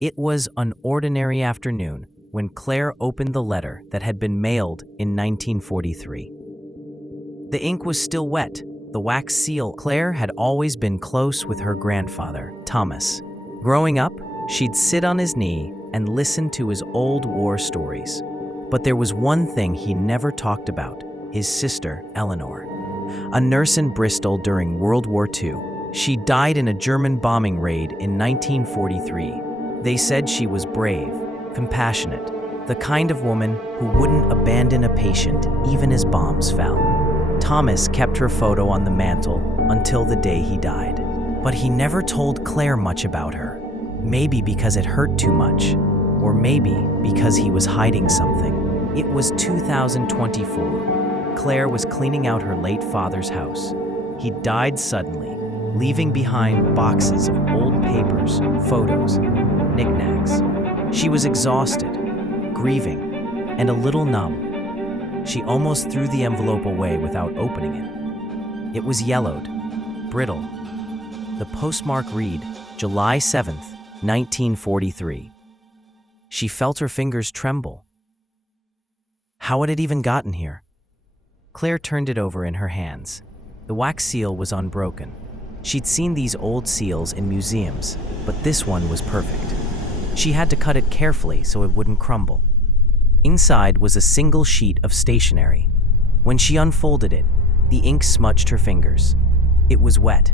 It was an ordinary afternoon when Claire opened the letter that had been mailed in 1943. The ink was still wet, the wax seal. Claire had always been close with her grandfather, Thomas. Growing up, she'd sit on his knee and listen to his old war stories. But there was one thing he never talked about: his sister, Eleanor. A nurse in Bristol during World War II. She died in a German bombing raid in 1943. They said she was brave, compassionate, the kind of woman who wouldn't abandon a patient even as bombs fell. Thomas kept her photo on the mantle until the day he died. But he never told Claire much about her. Maybe because it hurt too much, or maybe because he was hiding something. It was 2024. Claire was cleaning out her late father's house. He died suddenly, leaving behind boxes of old papers, photos, knickknacks. She was exhausted, grieving, and a little numb. She almost threw the envelope away without opening it. It was yellowed, brittle. The postmark read, July 7th, 1943. She felt her fingers tremble. How had it even gotten here? Claire turned it over in her hands. The wax seal was unbroken. She'd seen these old seals in museums, but this one was perfect. She had to cut it carefully so it wouldn't crumble. Inside was a single sheet of stationery. When she unfolded it, the ink smudged her fingers. It was wet.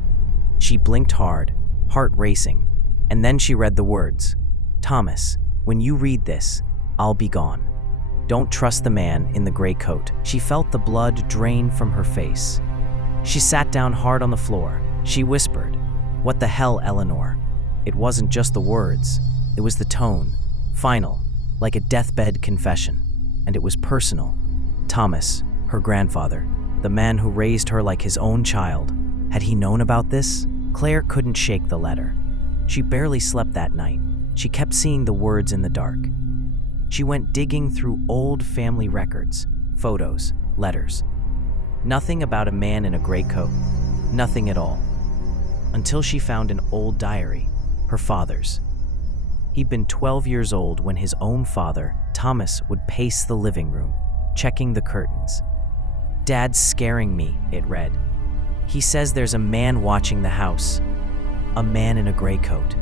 She blinked hard, heart racing, and then she read the words, "Thomas, when you read this, I'll be gone. Don't trust the man in the gray coat." She felt the blood drain from her face. She sat down hard on the floor. She whispered, "What the hell, Eleanor?" It wasn't just the words. It was the tone, final, like a deathbed confession. And it was personal. Thomas, her grandfather, the man who raised her like his own child, had he known about this? Claire couldn't shake the letter. She barely slept that night. She kept seeing the words in the dark. She went digging through old family records, photos, letters. Nothing about a man in a gray coat. Nothing at all. Until she found an old diary, her father's. He'd been 12 years old when his own father, Thomas, would pace the living room, checking the curtains. "Dad's scaring me," it read. "He says there's a man watching the house. A man in a gray coat."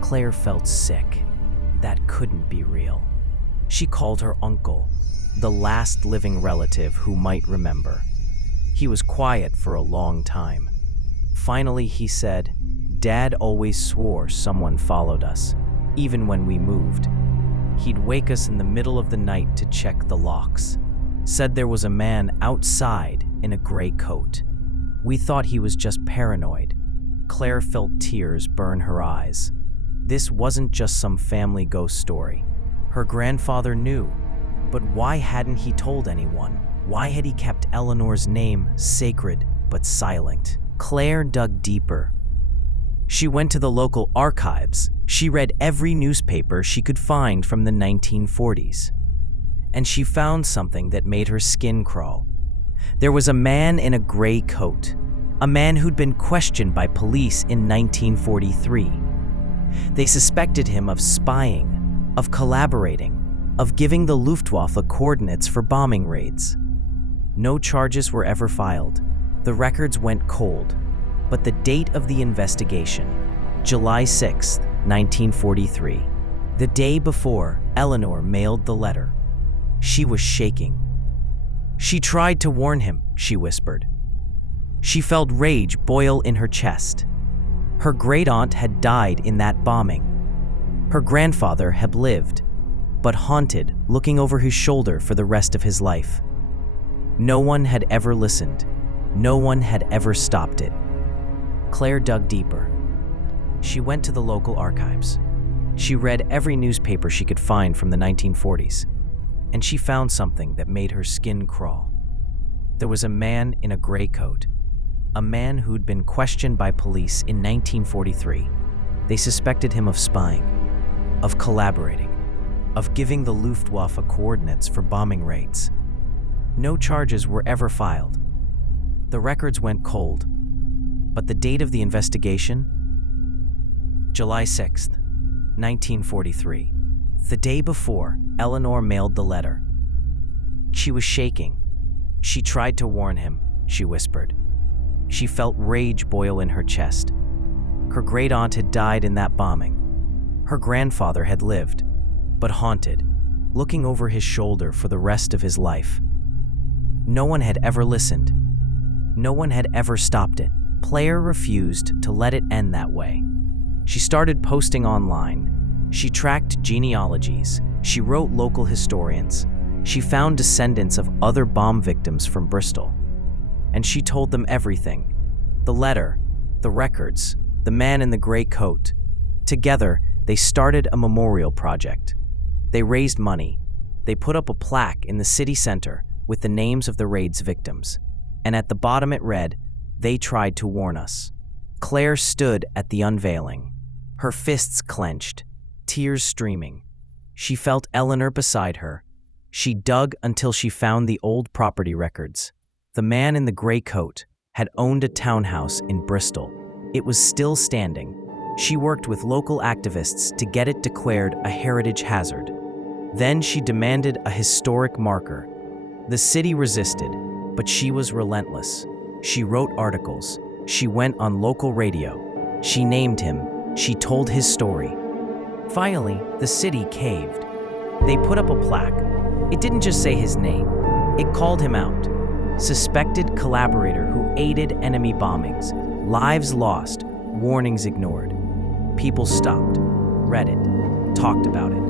Claire felt sick. That couldn't be real. She called her uncle, the last living relative who might remember. He was quiet for a long time. Finally, he said, "Dad always swore someone followed us, even when we moved. He'd wake us in the middle of the night to check the locks. Said there was a man outside in a gray coat. We thought he was just paranoid." Claire felt tears burn her eyes. This wasn't just some family ghost story. Her grandfather knew, but why hadn't he told anyone? Why had he kept Eleanor's name sacred but silent? Claire dug deeper. She went to the local archives. She read every newspaper she could find from the 1940s. And she found something that made her skin crawl. There was a man in a gray coat, a man who'd been questioned by police in 1943. They suspected him of spying, of collaborating, of giving the Luftwaffe coordinates for bombing raids. No charges were ever filed. The records went cold. But the date of the investigation, July 6, 1943, the day before Eleanor mailed the letter, she was shaking. She tried to warn him, she whispered. She felt rage boil in her chest. Her great-aunt had died in that bombing. Her grandfather had lived, but haunted, looking over his shoulder for the rest of his life. No one had ever listened. No one had ever stopped it. Claire dug deeper. She went to the local archives. She read every newspaper she could find from the 1940s, and she found something that made her skin crawl. There was a man in a gray coat, a man who'd been questioned by police in 1943. They suspected him of spying, of collaborating, of giving the Luftwaffe coordinates for bombing raids. No charges were ever filed. The records went cold. But the date of the investigation? July 6th, 1943. The day before, Eleanor mailed the letter. She was shaking. She tried to warn him, she whispered. She felt rage boil in her chest. Her great-aunt had died in that bombing. Her grandfather had lived, but haunted, looking over his shoulder for the rest of his life. No one had ever listened. No one had ever stopped it. Claire refused to let it end that way. She started posting online. She tracked genealogies. She wrote local historians. She found descendants of other bomb victims from Bristol. And she told them everything. The letter, the records, the man in the gray coat. Together, they started a memorial project. They raised money. They put up a plaque in the city center with the names of the raid's victims. And at the bottom it read, "They tried to warn us." Claire stood at the unveiling, her fists clenched, tears streaming. She felt Eleanor beside her. She dug until she found the old property records. The man in the gray coat had owned a townhouse in Bristol. It was still standing. She worked with local activists to get it declared a heritage hazard. Then she demanded a historic marker. The city resisted, but she was relentless. She wrote articles. She went on local radio. She named him. She told his story. Finally, the city caved. They put up a plaque. It didn't just say his name. It called him out. Suspected collaborator who aided enemy bombings. Lives lost. Warnings ignored. People stopped, read it, talked about it.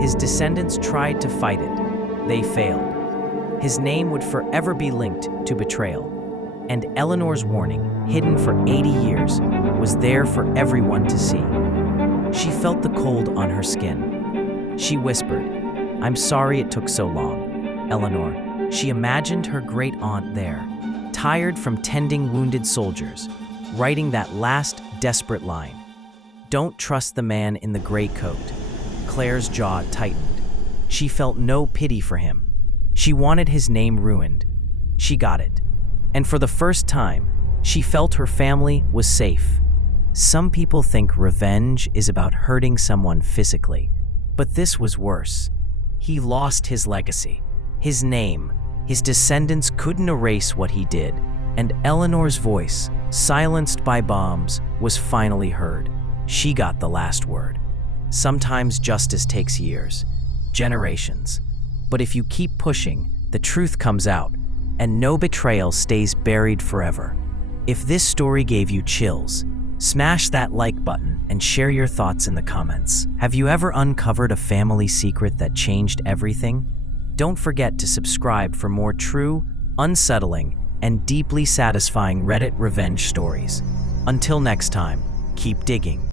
His descendants tried to fight it. They failed. His name would forever be linked to betrayal. And Eleanor's warning, hidden for 80 years, was there for everyone to see. She felt the cold on her skin. She whispered, "I'm sorry it took so long, Eleanor." She imagined her great-aunt there, tired from tending wounded soldiers, writing that last desperate line. "Don't trust the man in the gray coat." Claire's jaw tightened. She felt no pity for him. She wanted his name ruined. She got it. And for the first time, she felt her family was safe. Some people think revenge is about hurting someone physically, but this was worse. He lost his legacy, his name. His descendants couldn't erase what he did, and Eleanor's voice, silenced by bombs, was finally heard. She got the last word. Sometimes justice takes years, generations. But if you keep pushing, the truth comes out, and no betrayal stays buried forever. If this story gave you chills, smash that like button and share your thoughts in the comments. Have you ever uncovered a family secret that changed everything? Don't forget to subscribe for more true, unsettling, and deeply satisfying Reddit revenge stories. Until next time, keep digging.